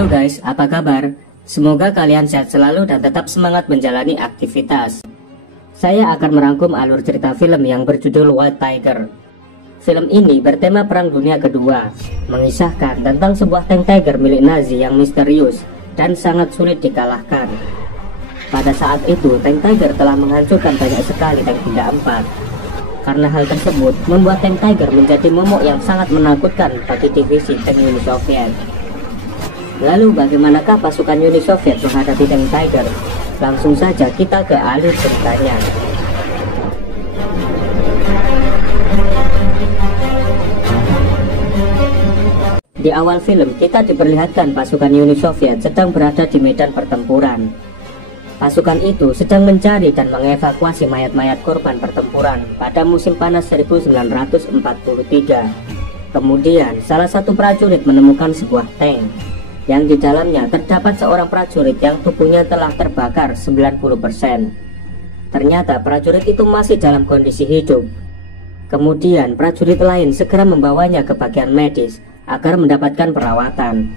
Halo guys, apa kabar? Semoga kalian sehat selalu dan tetap semangat menjalani aktivitas. Saya akan merangkum alur cerita film yang berjudul White Tiger. Film ini bertema Perang Dunia Kedua, mengisahkan tentang sebuah tank Tiger milik Nazi yang misterius dan sangat sulit dikalahkan. Pada saat itu, tank Tiger telah menghancurkan banyak sekali tank 34. Karena hal tersebut membuat tank Tiger menjadi momok yang sangat menakutkan bagi divisi tank Uni Soviet. Lalu bagaimanakah pasukan Uni Soviet menghadapi tank Tiger? Langsung saja kita ke alur ceritanya. Di awal film kita diperlihatkan pasukan Uni Soviet sedang berada di medan pertempuran. Pasukan itu sedang mencari dan mengevakuasi mayat-mayat korban pertempuran pada musim panas 1943. Kemudian salah satu prajurit menemukan sebuah tank yang di dalamnya terdapat seorang prajurit yang tubuhnya telah terbakar 90%. Ternyata prajurit itu masih dalam kondisi hidup. Kemudian prajurit lain segera membawanya ke bagian medis agar mendapatkan perawatan.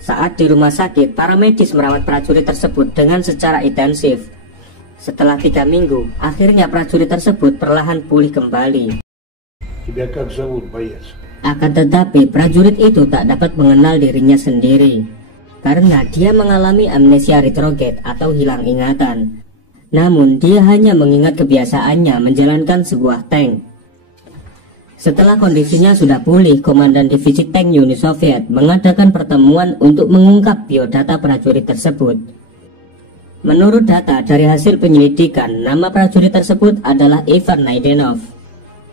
Saat di rumah sakit, para medis merawat prajurit tersebut dengan secara intensif. Setelah 3 minggu, akhirnya prajurit tersebut perlahan pulih kembali. Akan tetapi prajurit itu tak dapat mengenal dirinya sendiri karena dia mengalami amnesia retrograde atau hilang ingatan. Namun dia hanya mengingat kebiasaannya menjalankan sebuah tank. Setelah kondisinya sudah pulih, Komandan Divisi Tank Uni Soviet mengadakan pertemuan untuk mengungkap biodata prajurit tersebut. Menurut data dari hasil penyelidikan, nama prajurit tersebut adalah Ivan Naidenov.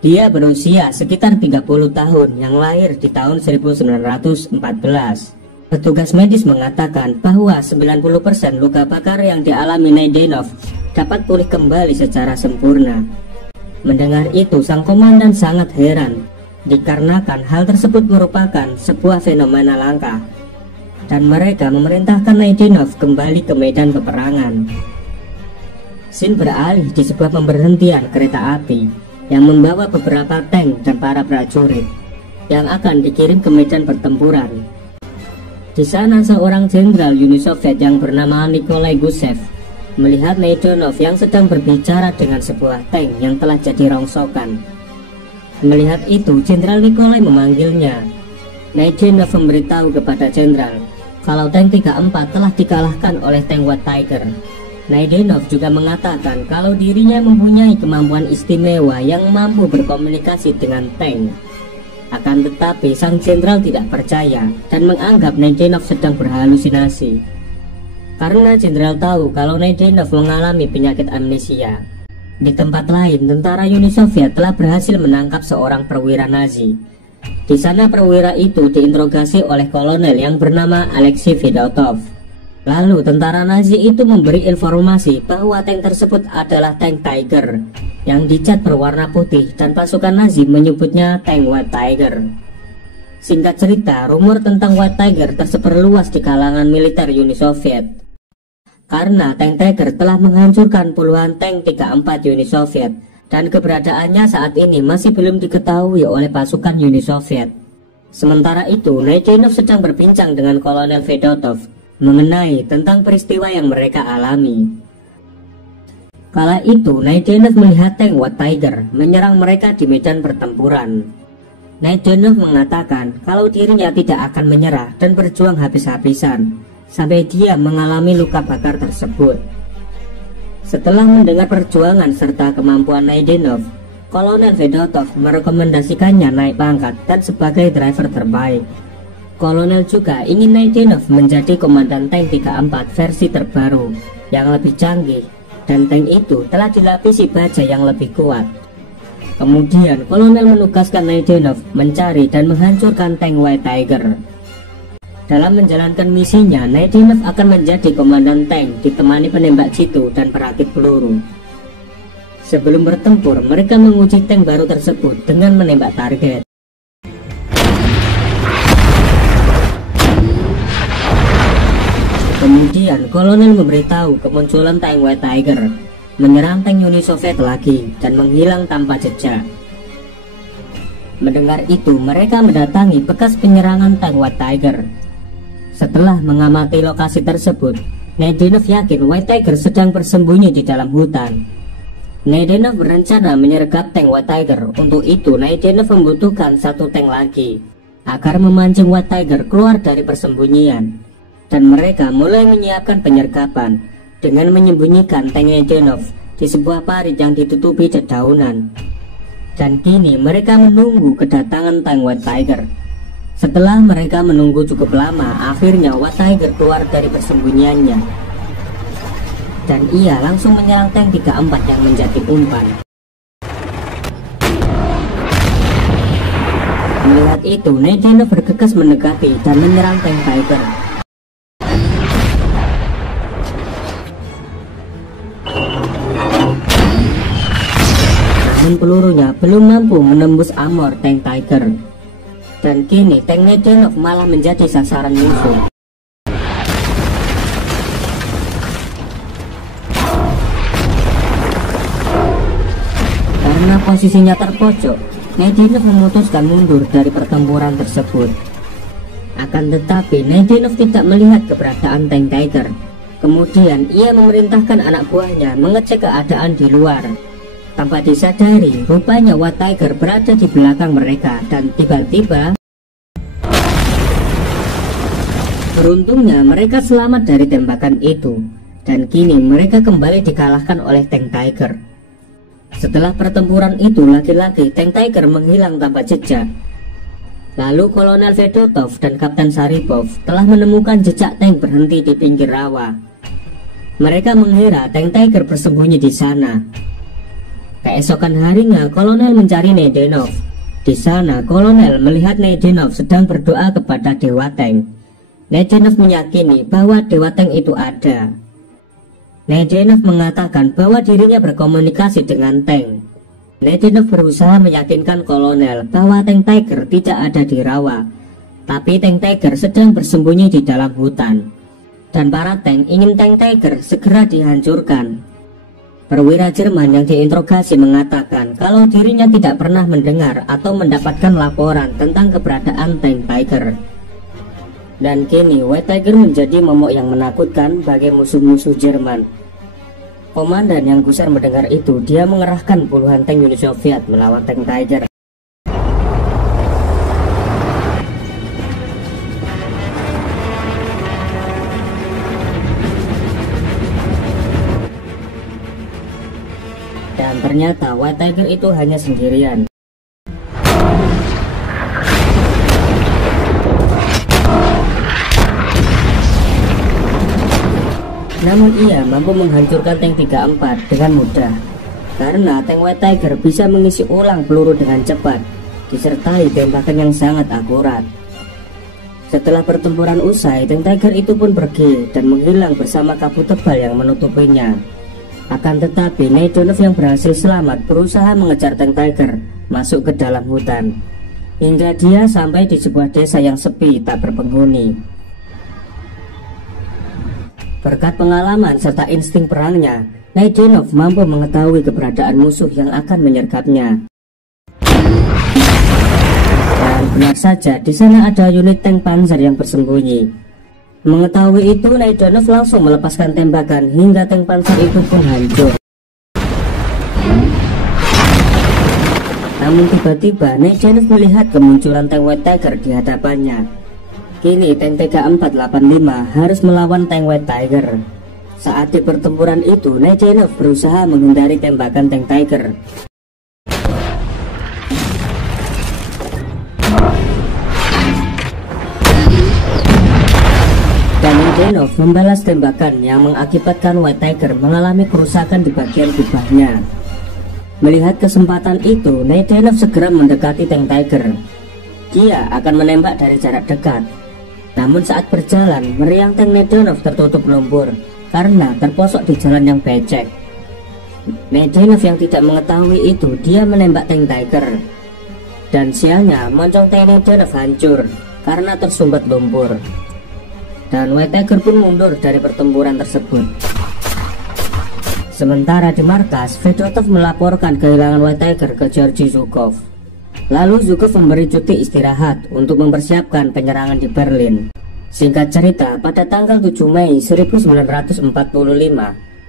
Dia berusia sekitar 30 tahun yang lahir di tahun 1914. Petugas medis mengatakan bahwa 90% luka bakar yang dialami Naidenov dapat pulih kembali secara sempurna. Mendengar itu, sang komandan sangat heran dikarenakan hal tersebut merupakan sebuah fenomena langka, dan mereka memerintahkan Naidenov kembali ke medan peperangan. Scene beralih di sebuah pemberhentian kereta api yang membawa beberapa tank dan para prajurit yang akan dikirim ke medan pertempuran. Di sana seorang jenderal Uni Soviet yang bernama Nikolai Gusev melihat Naidenov yang sedang berbicara dengan sebuah tank yang telah jadi rongsokan. Melihat itu, Jenderal Nikolai memanggilnya. Naidenov memberitahu kepada jenderal kalau tank 34 telah dikalahkan oleh tank White Tiger. Naidenov juga mengatakan kalau dirinya mempunyai kemampuan istimewa yang mampu berkomunikasi dengan tank. Akan tetapi sang jenderal tidak percaya dan menganggap Naidenov sedang berhalusinasi. Karena jenderal tahu kalau Naidenov mengalami penyakit amnesia. Di tempat lain, tentara Uni Soviet telah berhasil menangkap seorang perwira Nazi. Di sana perwira itu diinterogasi oleh kolonel yang bernama Alexei Fedotov. Lalu tentara Nazi itu memberi informasi bahwa tank tersebut adalah tank Tiger yang dicat berwarna putih dan pasukan Nazi menyebutnya tank White Tiger. Singkat cerita, rumor tentang White Tiger tersebar luas di kalangan militer Uni Soviet karena tank Tiger telah menghancurkan puluhan tank 34 Uni Soviet dan keberadaannya saat ini masih belum diketahui oleh pasukan Uni Soviet. Sementara itu, Naidenov sedang berbincang dengan Kolonel Fedotov mengenai tentang peristiwa yang mereka alami. Kala itu, Naidenov melihat tank White Tiger menyerang mereka di medan pertempuran. Naidenov mengatakan kalau dirinya tidak akan menyerah dan berjuang habis-habisan sampai dia mengalami luka bakar tersebut. Setelah mendengar perjuangan serta kemampuan Naidenov, Kolonel Fedotov merekomendasikannya naik pangkat dan sebagai driver terbaik. Kolonel juga ingin Naidenov menjadi komandan tank 34 versi terbaru yang lebih canggih, dan tank itu telah dilapisi baja yang lebih kuat. Kemudian kolonel menugaskan Naidenov mencari dan menghancurkan tank White Tiger. Dalam menjalankan misinya, Naidenov akan menjadi komandan tank ditemani penembak jitu dan perakit peluru. Sebelum bertempur, mereka menguji tank baru tersebut dengan menembak target. Kemudian kolonel memberitahu kemunculan tank White Tiger menyerang tank Uni Soviet lagi dan menghilang tanpa jejak. Mendengar itu, mereka mendatangi bekas penyerangan tank White Tiger. Setelah mengamati lokasi tersebut, Nedenov yakin White Tiger sedang bersembunyi di dalam hutan. Nedenov berencana menyergap tank White Tiger. Untuk itu Nedenov membutuhkan satu tank lagi agar memancing White Tiger keluar dari persembunyian. Dan mereka mulai menyiapkan penyergapan dengan menyembunyikan tank Nedenov di sebuah parit yang ditutupi dedaunan. Dan kini mereka menunggu kedatangan tank White Tiger. Setelah mereka menunggu cukup lama, akhirnya White Tiger keluar dari persembunyiannya. Dan ia langsung menyerang tank 34 yang menjadi umpan. Melihat itu, Nedenov bergegas mendekati dan menyerang tank Tiger. Namun pelurunya belum mampu menembus armor tank Tiger. Dan kini tank Nedenov malah menjadi sasaran musuh. Karena posisinya terpojok, Nedenov memutuskan mundur dari pertempuran tersebut. Akan tetapi Nedenov tidak melihat keberadaan tank Tiger. Kemudian ia memerintahkan anak buahnya mengecek keadaan di luar. Tanpa disadari, rupanya White Tiger berada di belakang mereka. Dan tiba-tiba, beruntungnya mereka selamat dari tembakan itu. Dan kini mereka kembali dikalahkan oleh tank Tiger. Setelah pertempuran itu, lagi-lagi tank Tiger menghilang tanpa jejak. Lalu Kolonel Fedotov dan Kapten Saripov telah menemukan jejak tank berhenti di pinggir rawa. Mereka mengira tank Tiger bersembunyi di sana. Keesokan harinya, Kolonel mencari Nedenov. Di sana, Kolonel melihat Nedenov sedang berdoa kepada Dewa Tank. Nedenov meyakini bahwa Dewa Tank itu ada. Nedenov mengatakan bahwa dirinya berkomunikasi dengan tank. Nedenov berusaha meyakinkan Kolonel bahwa tank Tiger tidak ada di rawa, tapi tank Tiger sedang bersembunyi di dalam hutan. Dan para tank ingin tank Tiger segera dihancurkan. Perwira Jerman yang diinterogasi mengatakan kalau dirinya tidak pernah mendengar atau mendapatkan laporan tentang keberadaan tank Tiger. Dan kini White Tiger menjadi momok yang menakutkan bagi musuh-musuh Jerman. Komandan yang gusar mendengar itu, dia mengerahkan puluhan tank Uni Soviet melawan tank Tiger. Dan ternyata White Tiger itu hanya sendirian. Namun ia mampu menghancurkan tank 34 dengan mudah. Karena tank White Tiger bisa mengisi ulang peluru dengan cepat, disertai tembakan yang sangat akurat. Setelah pertempuran usai, tank Tiger itu pun pergi dan menghilang bersama kabut tebal yang menutupinya. Akan tetapi Nedenov yang berhasil selamat berusaha mengejar tank Tiger masuk ke dalam hutan, hingga dia sampai di sebuah desa yang sepi tak berpenghuni. Berkat pengalaman serta insting perangnya, Nedenov mampu mengetahui keberadaan musuh yang akan menyergapnya. Dan benar saja, di sana ada unit tank panzer yang bersembunyi. Mengetahui itu, Nedenov langsung melepaskan tembakan hingga tank panzer itu pun hancur. Namun tiba-tiba Nedenov melihat kemunculan tank White Tiger di hadapannya. Kini tank TK-485 harus melawan tank White Tiger. Saat di pertempuran itu, Nedenov berusaha menghindari tembakan tank Tiger. Dan Nedenov membalas tembakan yang mengakibatkan White Tiger mengalami kerusakan di bagian kubahnya. Melihat kesempatan itu, Nedenov segera mendekati tank Tiger. Dia akan menembak dari jarak dekat. Namun saat berjalan, meriang tank Nedenov tertutup lumpur karena terposok di jalan yang becek. Nedenov yang tidak mengetahui itu, dia menembak tank Tiger. Dan sialnya, moncong tank Nedenov hancur karena tersumbat lumpur. Dan White Tiger pun mundur dari pertempuran tersebut. Sementara di markas, Fedotov melaporkan kehilangan White Tiger ke Georgy Zhukov. Lalu Zhukov memberi cuti istirahat untuk mempersiapkan penyerangan di Berlin. Singkat cerita, pada tanggal 7 Mei 1945,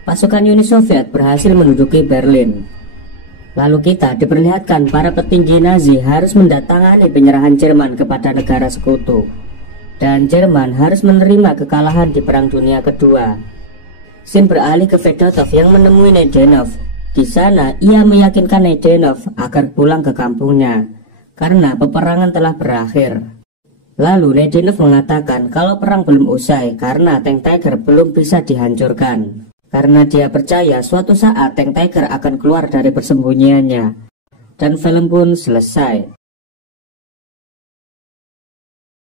pasukan Uni Soviet berhasil menduduki Berlin. Lalu kita diperlihatkan para petinggi Nazi harus mendatangani penyerahan Jerman kepada negara sekutu. Dan Jerman harus menerima kekalahan di Perang Dunia Kedua. Scene beralih ke Fedotov yang menemui Nedenov. Di sana ia meyakinkan Nedenov agar pulang ke kampungnya karena peperangan telah berakhir. Lalu Nedenov mengatakan kalau perang belum usai karena Tank Tiger belum bisa dihancurkan. Karena dia percaya suatu saat Tank Tiger akan keluar dari persembunyiannya. Dan film pun selesai.